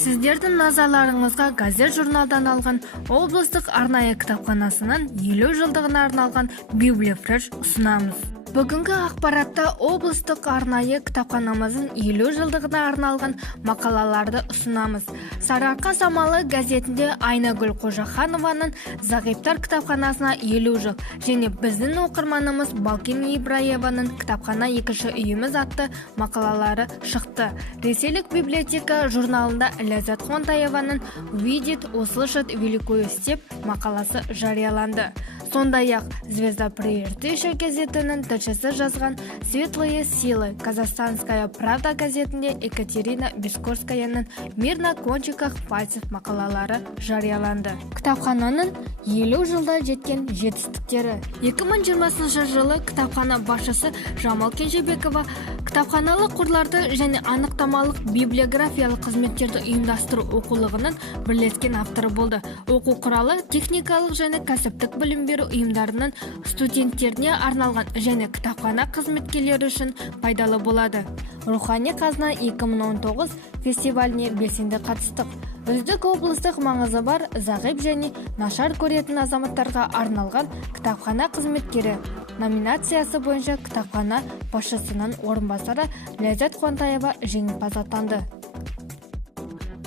Сіздердің назарларыңызға газет журналдан алған облыстық арнайы кітапханасының 50 жылдығына арналған Библия Фреш ұсынамыз. Бүгінгі ақпаратта облыстық арнайы кітапханамыздың 50 жылдығына арналған мақалаларды ұсынамыз. Сарыарқа самалы газетінде Айнагүл Қожаханованың Зағиптар кітапханасына 50 жыл және біздің оқырманымыз Балкен Ибраеваның Кітапхана екінші үйіміз атты мақалалары шықты. Ресейлік библиотека журналында Ләззат Қонтаеваның «Увидеть, услышать великую степь» мақаласы жарияланды. Сондай-ақ Звезда Прииртышья газетінің тілшісі жазған «Светлые силы» Казахстанская правда газетінде Екатерина Бескорскаяның «Мир на кончиках пальцев» мақалалары жарияланды. Кітапхананың 50 жылда жеткен жетістіктері. 2020 жылы кітапхана басшысы Жамал Кенжебекова кітапханалық қорларды және анықтамалық библиографиялық қызметтерді ұйымдастыру оқулығының бірлескен авторы болды. Оқу құралы техникалық және кәсіптік білім беру ұйымдарының студенттеріне арналған және кітапхана қызметкерлері үшін пайдалы болады. Рухани қазына 2019 фестиваліне белсенді қатыстық. Үздік облыстық маңызы бар зағип және нашар көретін азаматтарға арналған кітапхана қызметкері номинациясы бойынша кітапхана басшысының орынбасары Ләззат Қонтаева жеңімпаз атанды.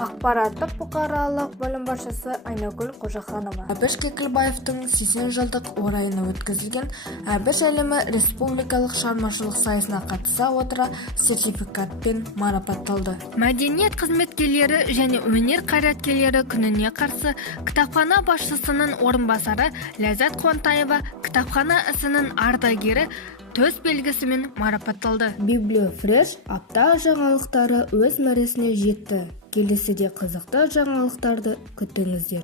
Ақпараттық бұқаралық бөлім басшысы Айнагүл Қожаханова Әбіш Кекілбаевтың 80 жылдық орайына өткізілген Әбіш әлемі республикалық шығармашылық сайысына қатыса отыра сертификатпен марапатталды. Мәдениет қызметкерлері және өнер қайраткерлері күніне қарсы кітапхана басшысының орынбасары Ләззат Қонтаева кітапхана ісінің ардагері төс белгісімен марапатталды. Библия Фреш апта жаңалықтары өз мәресіне жетті. Келесіде қызықты жаңалықтарды күтіңіздер.